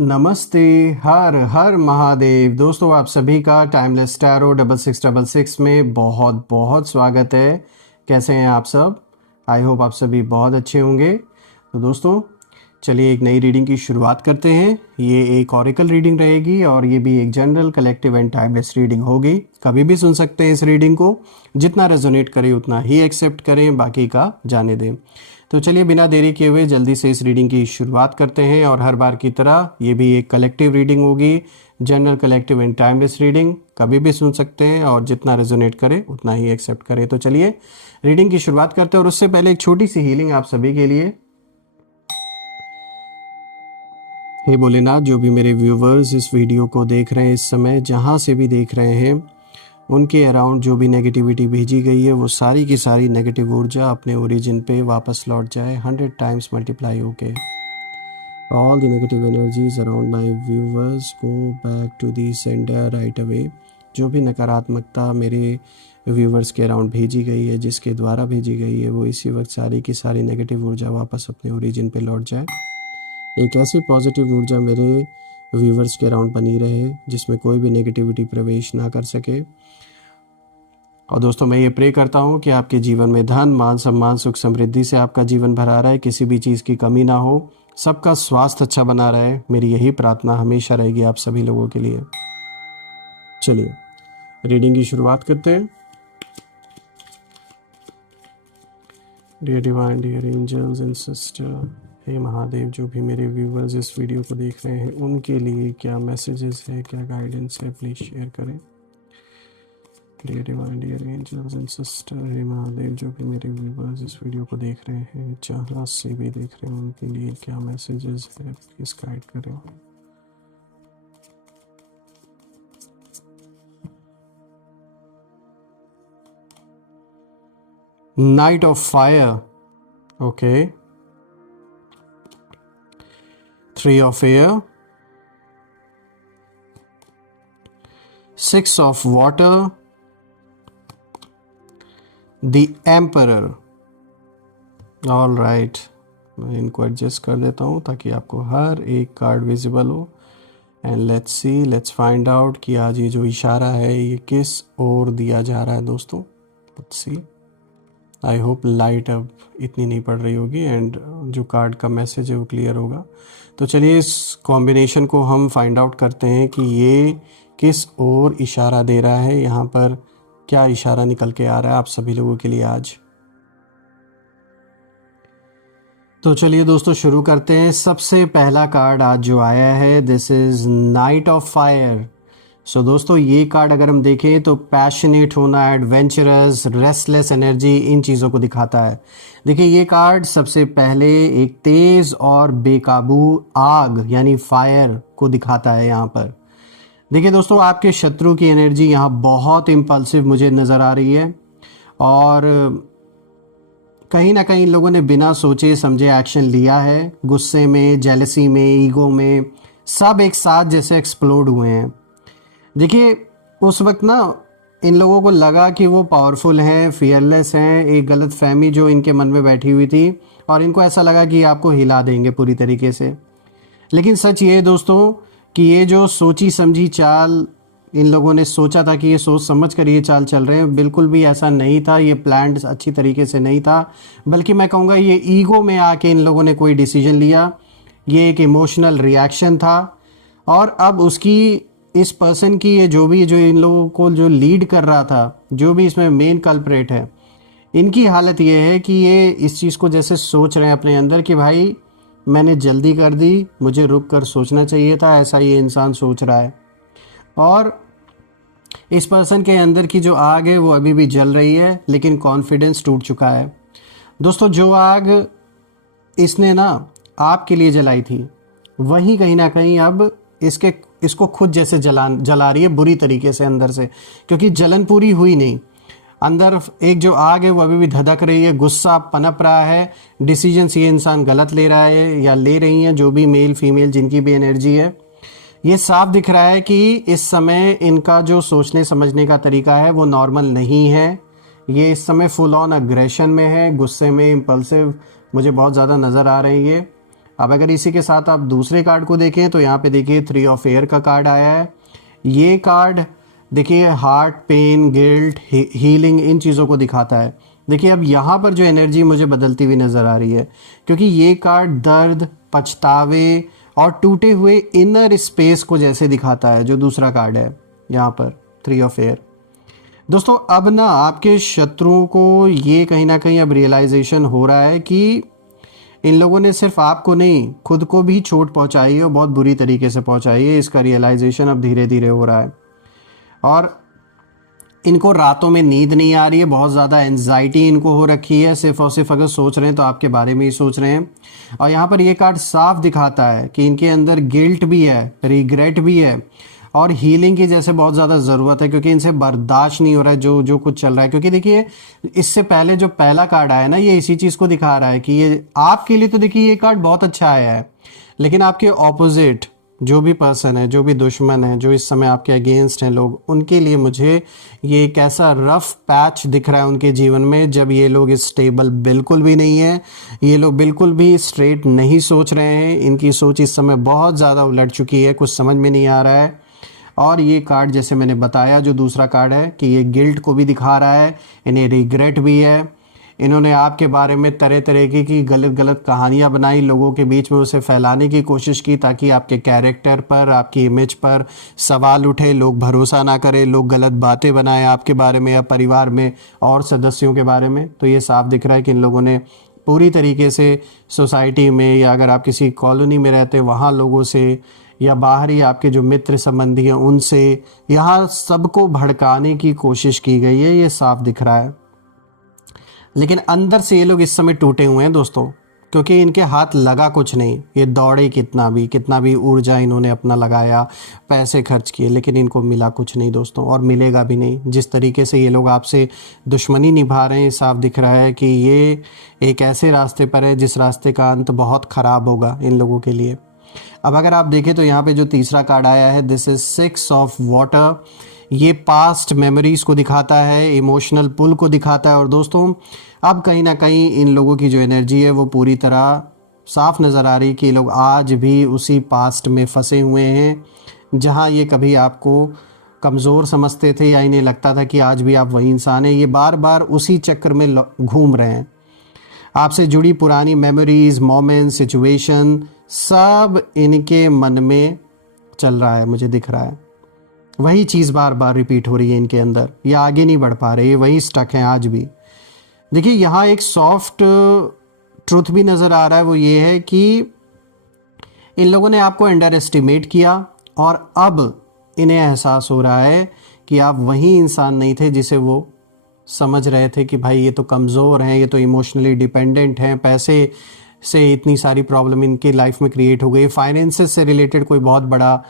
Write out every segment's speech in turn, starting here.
नमस्ते। हर हर महादेव दोस्तों, आप सभी का टाइमलेस टैरो 6666 में बहुत बहुत स्वागत है। कैसे हैं आप सब? आई होप आप सभी बहुत अच्छे होंगे। तो दोस्तों चलिए एक नई रीडिंग की शुरुआत करते हैं। ये एक ऑरिकल रीडिंग रहेगी और ये भी एक general collective and timeless reading होगी। कभी भी सुन सकते हैं इस रीडिंग को। जितना रेजोनेट करे उतना ही एक्सेप्ट करें, बाकी का जाने दें। तो चलिए बिना देरी किए हुए जल्दी से इस रीडिंग की शुरुआत करते हैं। और हर बार की तरह ये भी एक कलेक्टिव रीडिंग होगी, general collective and timeless reading. कभी भी सुन सकते हैं और जितना रेजोनेट करे उतना ही एक्सेप्ट करें। तो चलिए रीडिंग की शुरुआत करते हैं और उससे पहले एक छोटी सी हीलिंग आप सभी के लिए। हे भोलेनाथ, जो भी मेरे व्यूवर्स इस वीडियो को देख रहे हैं इस समय, जहाँ से भी देख रहे हैं, उनके अराउंड जो भी नेगेटिविटी भेजी गई है वो सारी की सारी नेगेटिव ऊर्जा अपने ओरिजिन पे वापस लौट जाए 100 टाइम्स मल्टीप्लाई होके। All the negative energies around my viewers go back to the sender right away. जो भी नकारात्मकता मेरे व्यूवर्स के अराउंड भेजी गई है, जिसके द्वारा भेजी गई है, वो इसी वक्त सारी की सारी नेगेटिव ऊर्जा वापस अपने ओरिजिन पे लौट जाए। एक ऐसी पॉजिटिव ऊर्जा मेरे व्यूवर्स के अराउंड बनी रहे जिसमें कोई भी नेगेटिविटी प्रवेश ना कर सके। और दोस्तों मैं ये प्रे करता हूँ कि आपके जीवन में धन, मान, सम्मान, सुख, समृद्धि से आपका जीवन भरा रहे, किसी भी चीज़ की कमी ना हो, सबका स्वास्थ्य अच्छा बना रहे। मेरी यही प्रार्थना हमेशा रहेगी आप सभी लोगों के लिए। चलिए रीडिंग की शुरुआत करते हैं। Dear divine, dear angels and sister, हे महादेव, जो भी मेरे व्यूवर्स इस वीडियो को देख रहे हैं उनके लिए क्या मैसेजेस है, क्या गाइडेंस है, प्लीज़ शेयर करें। Dear divine, dear angels and sister, हे महादेव, जो भी मेरे व्यूवर्स इस वीडियो को देख रहे हैं, जहाँ से भी देख रहे हैं, उनके लिए क्या मैसेजेस है, प्लीज़ गाइड करें। Night of fire, okay. 3 of air, 6 of water, the emperor। All right, मैं इनको एडजस्ट कर देता हूँ ताकि आपको हर एक कार्ड विजिबल हो। And let's see, let's find out कि आज ये जो इशारा है ये किस ओर दिया जा रहा है दोस्तों। Let's see. I hope light अब इतनी नहीं पड़ रही होगी एंड जो कार्ड का मैसेज है वो क्लियर होगा। तो चलिए इस कॉम्बिनेशन को हम फाइंड आउट करते हैं कि ये किस ओर इशारा दे रहा है। यहाँ पर क्या इशारा निकल के आ रहा है आप सभी लोगों के लिए आज। तो चलिए दोस्तों शुरू करते हैं। सबसे पहला कार्ड आज जो आया है, this is knight of fire. So दोस्तों ये कार्ड अगर हम देखें तो पैशनेट होना, एडवेंचरस, रेस्टलेस एनर्जी, इन चीज़ों को दिखाता है। देखिए ये कार्ड सबसे पहले एक तेज़ और बेकाबू आग यानी फायर को दिखाता है यहाँ पर। देखिए दोस्तों आपके शत्रु की एनर्जी यहाँ बहुत इम्पल्सिव मुझे नज़र आ रही है और कहीं ना कहीं लोगों ने बिना सोचे समझे एक्शन लिया है। गुस्से में, जेलसी में, ईगो में, सब एक साथ जैसे एक्सप्लोड हुए हैं। देखिए उस वक्त ना इन लोगों को लगा कि वो पावरफुल हैं, फियरलेस हैं। एक गलत फहमी जो इनके मन में बैठी हुई थी और इनको ऐसा लगा कि आपको हिला देंगे पूरी तरीके से। लेकिन सच ये है दोस्तों कि ये जो सोची समझी चाल इन लोगों ने सोचा था कि ये सोच समझ कर ये चाल चल रहे हैं, बिल्कुल भी ऐसा नहीं था। ये प्लान अच्छी तरीके से नहीं था, बल्कि मैं कहूँगा ये ईगो में आके इन लोगों ने कोई डिसीजन लिया। ये एक इमोशनल रिएक्शन था और अब उसकी इस पर्सन की ये जो इन लोगों को जो लीड कर रहा था, जो भी इसमें मेन कल्प्रेट है, इनकी हालत ये है कि ये इस चीज़ को जैसे सोच रहे हैं अपने अंदर कि भाई मैंने जल्दी कर दी, मुझे रुक कर सोचना चाहिए था, ऐसा ये इंसान सोच रहा है। और इस पर्सन के अंदर की जो आग है वो अभी भी जल रही है, लेकिन कॉन्फिडेंस टूट चुका है। दोस्तों जो आग इसने ना आपके लिए जलाई थी, वही कहीं ना कहीं अब इसको खुद जैसे जला रही है बुरी तरीके से अंदर से, क्योंकि जलन पूरी हुई नहीं। अंदर एक जो आग है वो अभी भी धधक रही है, गुस्सा पनप रहा है, डिसीजंस ये इंसान गलत ले रहा है या ले रही हैं, जो भी मेल फीमेल जिनकी भी एनर्जी है। ये साफ दिख रहा है कि इस समय इनका जो सोचने समझने का तरीका है वो नॉर्मल नहीं है। ये इस समय फुल ऑन अग्रेशन में है, गुस्से में, इम्पल्सिव मुझे बहुत ज़्यादा नज़र आ रही है। अब अगर इसी के साथ आप दूसरे कार्ड को देखें तो यहाँ पे देखिए 3 ऑफ एयर का कार्ड आया है। ये कार्ड देखिए हार्ट पेन, गिल्ट, हीलिंग, इन चीज़ों को दिखाता है। देखिए अब यहाँ पर जो एनर्जी मुझे बदलती हुई नज़र आ रही है, क्योंकि ये कार्ड दर्द, पछतावे और टूटे हुए इनर स्पेस को जैसे दिखाता है, जो दूसरा कार्ड है यहाँ पर 3 ऑफ एयर। दोस्तों अब ना आपके शत्रुओं को ये कहीं ना कहीं अब रियलाइजेशन हो रहा है कि इन लोगों ने सिर्फ आपको नहीं, खुद को भी चोट पहुंचाई है और बहुत बुरी तरीके से पहुंचाई है। इसका रियलाइजेशन अब धीरे धीरे हो रहा है और इनको रातों में नींद नहीं आ रही है, बहुत ज़्यादा एंजाइटी इनको हो रखी है। सिर्फ और सिर्फ अगर सोच रहे हैं तो आपके बारे में ही सोच रहे हैं। और यहाँ पर ये कार्ड साफ दिखाता है कि इनके अंदर गिल्ट भी है, रिग्रेट भी है और हीलिंग की जैसे बहुत ज़्यादा ज़रूरत है, क्योंकि इनसे बर्दाश्त नहीं हो रहा है जो कुछ चल रहा है। क्योंकि देखिए इससे पहले जो पहला कार्ड आया ना, ये इसी चीज़ को दिखा रहा है कि ये आपके लिए तो देखिए ये कार्ड बहुत अच्छा आया है, लेकिन आपके ऑपोजिट जो भी पर्सन है, जो भी दुश्मन है, जो इस समय आपके अगेंस्ट हैं लोग, उनके लिए मुझे ये एक ऐसा रफ पैच दिख रहा है उनके जीवन में, जब ये लोग स्टेबल बिल्कुल भी नहीं है। ये लोग बिल्कुल भी स्ट्रेट नहीं सोच रहे हैं। इनकी सोच इस समय बहुत ज़्यादा उलट चुकी है, कुछ समझ में नहीं आ रहा है। और ये कार्ड जैसे मैंने बताया, जो दूसरा कार्ड है, कि ये गिल्ट को भी दिखा रहा है, इन्हें रिग्रेट भी है। इन्होंने आपके बारे में तरह तरह की गलत गलत कहानियां बनाई, लोगों के बीच में उसे फैलाने की कोशिश की, ताकि आपके कैरेक्टर पर, आपकी इमेज पर सवाल उठे, लोग भरोसा ना करें, लोग गलत बातें बनाएं आपके बारे में या परिवार में और सदस्यों के बारे में। तो ये साफ दिख रहा है कि इन लोगों ने पूरी तरीके से सोसाइटी में, या अगर आप किसी कॉलोनी में रहते वहाँ लोगों से, या बाहर ही आपके जो मित्र संबंधी हैं उनसे, यहाँ सबको भड़काने की कोशिश की गई है, ये साफ दिख रहा है। लेकिन अंदर से ये लोग इस समय टूटे हुए हैं दोस्तों, क्योंकि इनके हाथ लगा कुछ नहीं। ये दौड़े कितना भी ऊर्जा इन्होंने अपना लगाया, पैसे खर्च किए, लेकिन इनको मिला कुछ नहीं दोस्तों, और मिलेगा भी नहीं। जिस तरीके से ये लोग आपसे दुश्मनी निभा रहे हैं, साफ दिख रहा है कि ये एक ऐसे रास्ते पर है जिस रास्ते का अंत बहुत ख़राब होगा इन लोगों के लिए। अब अगर आप देखें तो यहाँ पे जो तीसरा कार्ड आया है, दिस इज 6 ऑफ वाटर। ये पास्ट मेमोरीज को दिखाता है, इमोशनल पुल को दिखाता है। और दोस्तों अब कहीं ना कहीं इन लोगों की जो एनर्जी है वो पूरी तरह साफ नज़र आ रही कि ये लोग आज भी उसी पास्ट में फंसे हुए हैं, जहाँ ये कभी आपको कमज़ोर समझते थे या इन्हें लगता था कि आज भी आप वही इंसान हैं। ये बार बार उसी चक्कर में घूम रहे हैं। आपसे जुड़ी पुरानी मेमोरीज, मोमेंट्स, सिचुएशन, सब इनके मन में चल रहा है, मुझे दिख रहा है। वही चीज़ बार बार रिपीट हो रही है इनके अंदर, ये आगे नहीं बढ़ पा रहे, ये वही स्टक हैं आज भी। देखिए यहाँ एक सॉफ्ट ट्रुथ भी नज़र आ रहा है, वो ये है कि इन लोगों ने आपको अंडर एस्टिमेट किया और अब इन्हें एहसास हो रहा है कि आप वही इंसान नहीं थे जिसे वो समझ रहे थे कि भाई ये तो कमज़ोर हैं, ये तो इमोशनली डिपेंडेंट हैं, पैसे से इतनी सारी प्रॉब्लम इनकी लाइफ में क्रिएट हो गई, फाइनेंसेस से रिलेटेड कोई बहुत बड़ा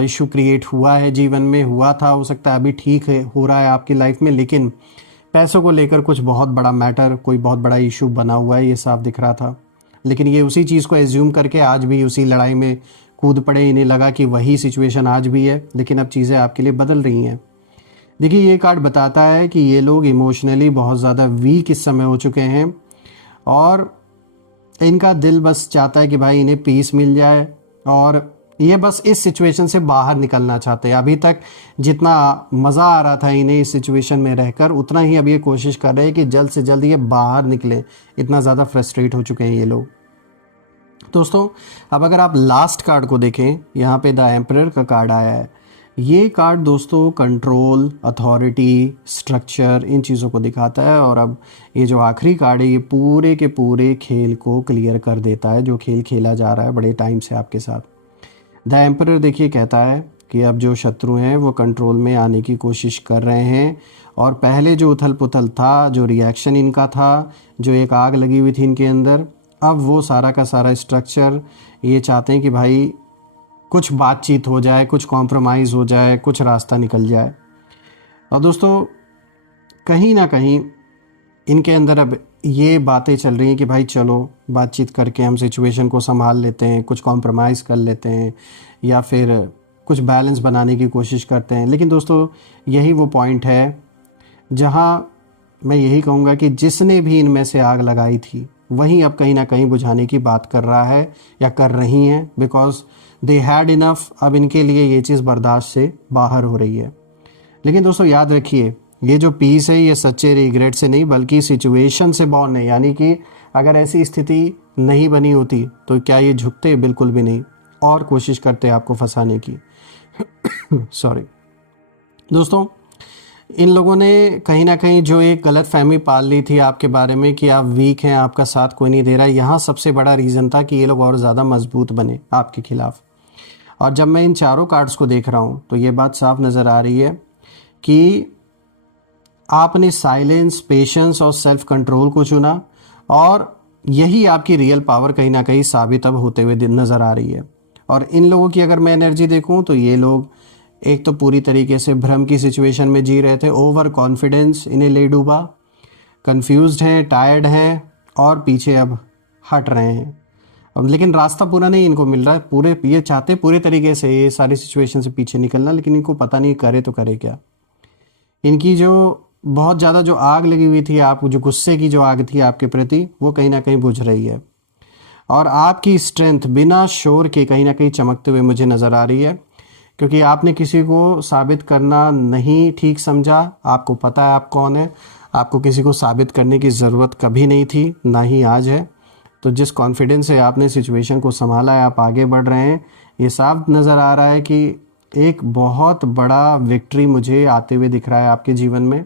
इशू क्रिएट हुआ है, जीवन में हुआ था, हो सकता है अभी ठीक है, हो रहा है आपकी लाइफ में, लेकिन पैसों को लेकर कुछ बहुत बड़ा मैटर, कोई बहुत बड़ा इशू बना हुआ है, ये साफ दिख रहा था। लेकिन ये उसी चीज़ को एज्यूम करके आज भी उसी लड़ाई में कूद पड़े। इन्हें लगा कि वही सिचुएशन आज भी है, लेकिन अब चीज़ें आपके लिए बदल रही हैं। देखिए ये कार्ड बताता है कि ये लोग इमोशनली बहुत ज़्यादा वीक इस समय हो चुके हैं और इनका दिल बस चाहता है कि भाई इन्हें पीस मिल जाए, और ये बस इस सिचुएशन से बाहर निकलना चाहते हैं। अभी तक जितना मज़ा आ रहा था इन्हें इस सिचुएशन में रहकर, उतना ही अब ये कोशिश कर रहे हैं कि जल्द से जल्द ये बाहर निकले। इतना ज़्यादा फ्रस्ट्रेट हो चुके हैं ये लोग। दोस्तों अब अगर आप लास्ट कार्ड को देखें, यहाँ पे द एम्परर का कार्ड आया है। ये कार्ड दोस्तों कंट्रोल, अथॉरिटी, स्ट्रक्चर, इन चीज़ों को दिखाता है। और अब ये जो आखिरी कार्ड है, ये पूरे के पूरे खेल को क्लियर कर देता है, जो खेल खेला जा रहा है बड़े टाइम से आपके साथ। द एम्परर देखिए कहता है कि अब जो शत्रु हैं वो कंट्रोल में आने की कोशिश कर रहे हैं, और पहले जो उथल पुथल था, जो रिएक्शन इनका था, जो एक आग लगी हुई थी इनके अंदर, अब वो सारा का सारा स्ट्रक्चर ये चाहते हैं कि भाई कुछ बातचीत हो जाए, कुछ कॉम्प्रोमाइज़ हो जाए, कुछ रास्ता निकल जाए। और दोस्तों कहीं ना कहीं इनके अंदर अब ये बातें चल रही हैं कि भाई चलो बातचीत करके हम सिचुएशन को संभाल लेते हैं, कुछ कॉम्प्रोमाइज़ कर लेते हैं, या फिर कुछ बैलेंस बनाने की कोशिश करते हैं। लेकिन दोस्तों यही वो पॉइंट है जहाँ मैं यही कहूँगा कि जिसने भी इनमें से आग लगाई थी वही अब कहीं ना कहीं बुझाने की बात कर रहा है या कर रही हैं, बिकॉज दे हैड इनफ। अब इनके लिए ये चीज़ बर्दाश्त से बाहर हो रही है। लेकिन दोस्तों याद रखिए, ये जो पीस है ये सच्चे रिग्रेट से नहीं बल्कि सिचुएशन से बॉर्न है। यानी कि अगर ऐसी स्थिति नहीं बनी होती तो क्या ये झुकते? बिल्कुल भी नहीं, और कोशिश करते आपको फंसाने की। सॉरी दोस्तों, इन लोगों ने कहीं ना कहीं जो एक गलत फहमी पाल ली थी आपके बारे में कि आप वीक हैं, आपका साथ कोई नहीं दे रहा, यहाँ सबसे बड़ा रीज़न था कि ये लोग और ज़्यादा मजबूत बने आपके खिलाफ। और जब मैं इन चारों कार्ड्स को देख रहा हूँ तो ये बात साफ नज़र आ रही है कि आपने साइलेंस, पेशेंस और सेल्फ कंट्रोल को चुना, और यही आपकी रियल पावर कहीं ना कहीं साबित अब होते हुए नज़र आ रही है। और इन लोगों की अगर मैं एनर्जी देखूं तो ये लोग एक तो पूरी तरीके से भ्रम की सिचुएशन में जी रहे थे, ओवर कॉन्फिडेंस इन्हें ले डूबा, कंफ्यूज्ड हैं, टायर्ड हैं और पीछे अब हट रहे हैं। अब लेकिन रास्ता पूरा नहीं इनको मिल रहा है, पूरे ये चाहते पूरे तरीके से ये सारी सिचुएशन से पीछे निकलना, लेकिन इनको पता नहीं करे तो करे क्या। इनकी जो बहुत ज़्यादा जो आग लगी हुई थी, आप जो गुस्से की जो आग थी आपके प्रति, वो कहीं ना कहीं बुझ रही है। और आपकी स्ट्रेंथ बिना शोर के कहीं ना कहीं चमकते हुए मुझे नज़र आ रही है, क्योंकि आपने किसी को साबित करना नहीं ठीक समझा। आपको पता है आप कौन है, आपको किसी को साबित करने की ज़रूरत कभी नहीं थी, ना ही आज है। तो जिस कॉन्फिडेंस से आपने सिचुएशन को संभाला है, आप आगे बढ़ रहे हैं, ये साफ नज़र आ रहा है कि एक बहुत बड़ा विक्ट्री मुझे आते हुए दिख रहा है आपके जीवन में,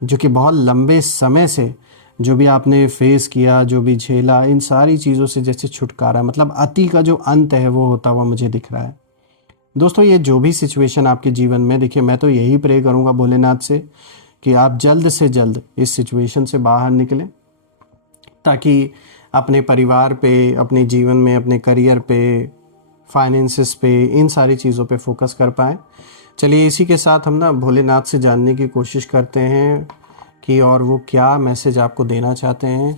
जो कि बहुत लंबे समय से जो भी आपने फेस किया, जो भी झेला, इन सारी चीज़ों से जैसे छुटकारा, मतलब अति का जो अंत है वो होता हुआ मुझे दिख रहा है। दोस्तों ये जो भी सिचुएशन आपके जीवन में, देखिए मैं तो यही प्रे करूँगा भोलेनाथ से कि आप जल्द से जल्द इस सिचुएशन से बाहर निकलें, ताकि अपने परिवार पे, अपने जीवन में, अपने करियर पे, फाइनेंसेस पे, इन सारी चीज़ों पे फोकस कर पाएँ। चलिए इसी के साथ हम ना भोलेनाथ से जानने की कोशिश करते हैं कि और वो क्या मैसेज आपको देना चाहते हैं।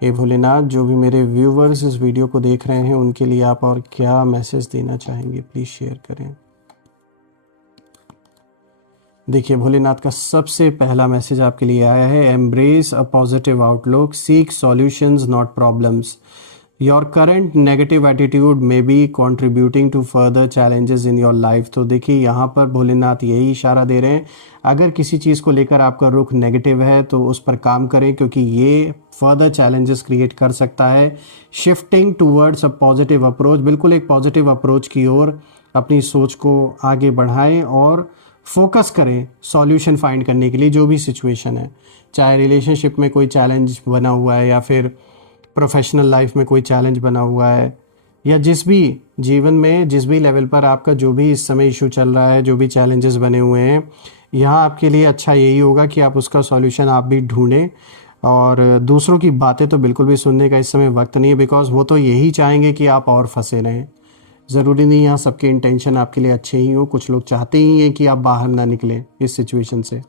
हे भोलेनाथ, जो भी मेरे व्यूवर्स इस वीडियो को देख रहे हैं उनके लिए आप और क्या मैसेज देना चाहेंगे, प्लीज़ शेयर करें। देखिए भोलेनाथ का सबसे पहला मैसेज आपके लिए आया है, embrace a positive outlook, seek solutions not problems, your current negative attitude may be contributing to further challenges in your life. तो देखिए यहाँ पर भोलेनाथ यही इशारा दे रहे हैं, अगर किसी चीज़ को लेकर आपका रुख नेगेटिव है तो उस पर काम करें, क्योंकि ये फर्दर चैलेंजेस क्रिएट कर सकता है। Shifting towards a positive approach, बिल्कुल एक पॉजिटिव अप्रोच की ओर अपनी सोच को आगे बढ़ाएं और फोकस करें सॉल्यूशन फाइंड करने के लिए। जो भी सिचुएशन है, चाहे रिलेशनशिप में कोई चैलेंज बना हुआ है या फिर प्रोफेशनल लाइफ में कोई चैलेंज बना हुआ है, या जिस भी जीवन में जिस भी लेवल पर आपका जो भी इस समय इशू चल रहा है, जो भी चैलेंजेस बने हुए हैं, यहाँ आपके लिए अच्छा यही होगा कि आप उसका सॉल्यूशन आप भी ढूंढें। और दूसरों की बातें तो बिल्कुल भी सुनने का इस समय वक्त नहीं है, बिकॉज वो तो यही चाहेंगे कि आप और फंसे रहें। ज़रूरी नहीं यहाँ सबके इंटेंशन आपके लिए अच्छे ही हो, कुछ लोग चाहते ही हैं कि आप बाहर ना निकलें इस सिचुएशन से।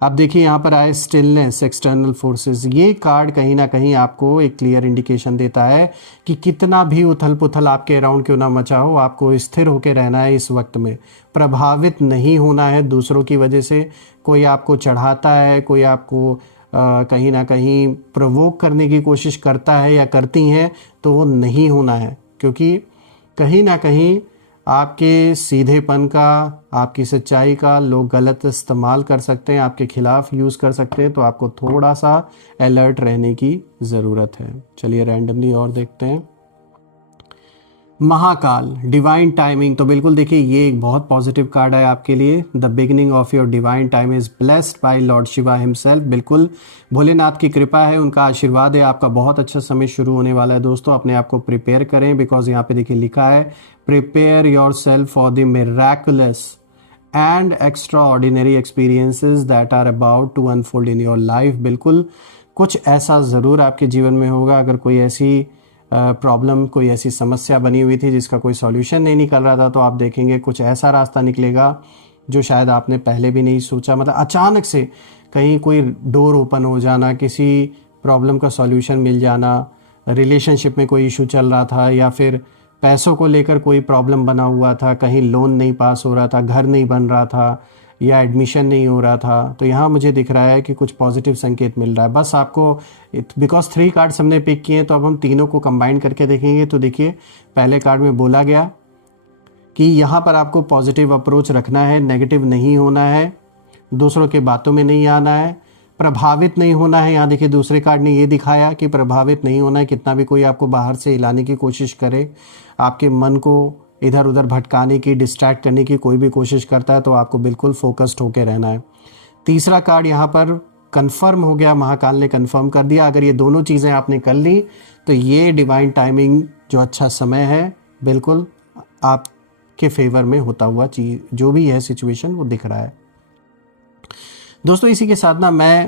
अब देखिए यहाँ पर आए स्टिलनेस, एक्सटर्नल फोर्सेस। ये कार्ड कहीं ना कहीं आपको एक क्लियर इंडिकेशन देता है कि कितना भी उथल पुथल आपके अराउंड क्यों ना मचा हो, आपको स्थिर होकर रहना है इस वक्त में, प्रभावित नहीं होना है दूसरों की वजह से। कोई आपको चढ़ाता है, कोई आपको कहीं ना कहीं प्रोवोक करने की कोशिश करता है या करती हैं, तो वो नहीं होना है, क्योंकि कहीं ना कहीं आपके सीधेपन का, आपकी सच्चाई का लोग गलत इस्तेमाल कर सकते हैं, आपके खिलाफ यूज़ कर सकते हैं। तो आपको थोड़ा सा अलर्ट रहने की ज़रूरत है। चलिए रैंडमली और देखते हैं। Mahakal, divine timing. तो बिल्कुल देखिए ये एक बहुत पॉजिटिव कार्ड है आपके लिए। The beginning of your divine time is blessed by lord Shiva himself. बिल्कुल भोलेनाथ की कृपा है, उनका आशीर्वाद है, आपका बहुत अच्छा समय शुरू होने वाला है। दोस्तों अपने आप को प्रिपेयर करें, बिकॉज यहाँ पे देखिए लिखा है, prepare yourself for the miraculous and extraordinary experiences that are about to unfold in your life. बिल्कुल कुछ ऐसा ज़रूर आपके जीवन में होगा। अगर कोई ऐसी प्रॉब्लम, कोई ऐसी समस्या बनी हुई थी जिसका कोई सॉल्यूशन नहीं निकल रहा था, तो आप देखेंगे कुछ ऐसा रास्ता निकलेगा जो शायद आपने पहले भी नहीं सोचा। मतलब अचानक से कहीं कोई डोर ओपन हो जाना, किसी प्रॉब्लम का सॉल्यूशन मिल जाना, रिलेशनशिप में कोई इशू चल रहा था या फिर पैसों को लेकर कोई प्रॉब्लम बना हुआ था, कहीं लोन नहीं पास हो रहा था, घर नहीं बन रहा था, या एडमिशन नहीं हो रहा था, तो यहाँ मुझे दिख रहा है कि कुछ पॉजिटिव संकेत मिल रहा है। बस आपको बिकॉज 3 कार्ड्स हमने पिक किए हैं, तो अब हम तीनों को कंबाइन करके देखेंगे। तो देखिए पहले कार्ड में बोला गया कि यहाँ पर आपको पॉजिटिव अप्रोच रखना है, नेगेटिव नहीं होना है, दूसरों के बातों में नहीं आना है, प्रभावित नहीं होना है। यहाँ देखिए दूसरे कार्ड ने ये दिखाया कि प्रभावित नहीं होना है। कितना भी कोई आपको बाहर से हिलाने की कोशिश करे, आपके मन को इधर उधर भटकाने की, डिस्ट्रैक्ट करने की कोई भी कोशिश करता है, तो आपको बिल्कुल फोकस्ड होकर रहना है। तीसरा कार्ड यहाँ पर कंफर्म हो गया, महाकाल ने कंफर्म कर दिया। अगर ये दोनों चीज़ें आपने कर ली तो ये डिवाइन टाइमिंग जो अच्छा समय है, बिल्कुल आपके फेवर में होता हुआ चीज जो भी है सिचुएशन वो दिख रहा है। दोस्तों इसी के साथ ना मैं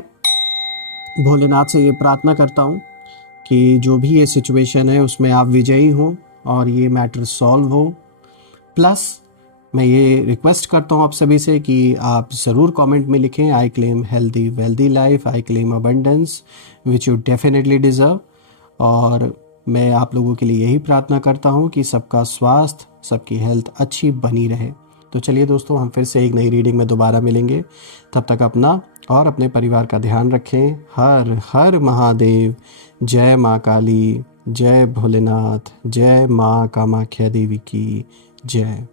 भोलेनाथ से ये प्रार्थना करता हूँ कि जो भी ये सिचुएशन है उसमें आप विजयी हो और ये मैटर सॉल्व हो। प्लस मैं ये रिक्वेस्ट करता हूँ आप सभी से कि आप ज़रूर कमेंट में लिखें, I claim healthy wealthy life, I claim abundance which you definitely deserve. और मैं आप लोगों के लिए यही प्रार्थना करता हूँ कि सबका स्वास्थ्य, सबकी हेल्थ अच्छी बनी रहे। तो चलिए दोस्तों, हम फिर से एक नई रीडिंग में दोबारा मिलेंगे। तब तक अपना और अपने परिवार का ध्यान रखें। हर हर महादेव। जय माँ काली, जय भोलेनाथ, जय माँ कामाख्या देवी की जय।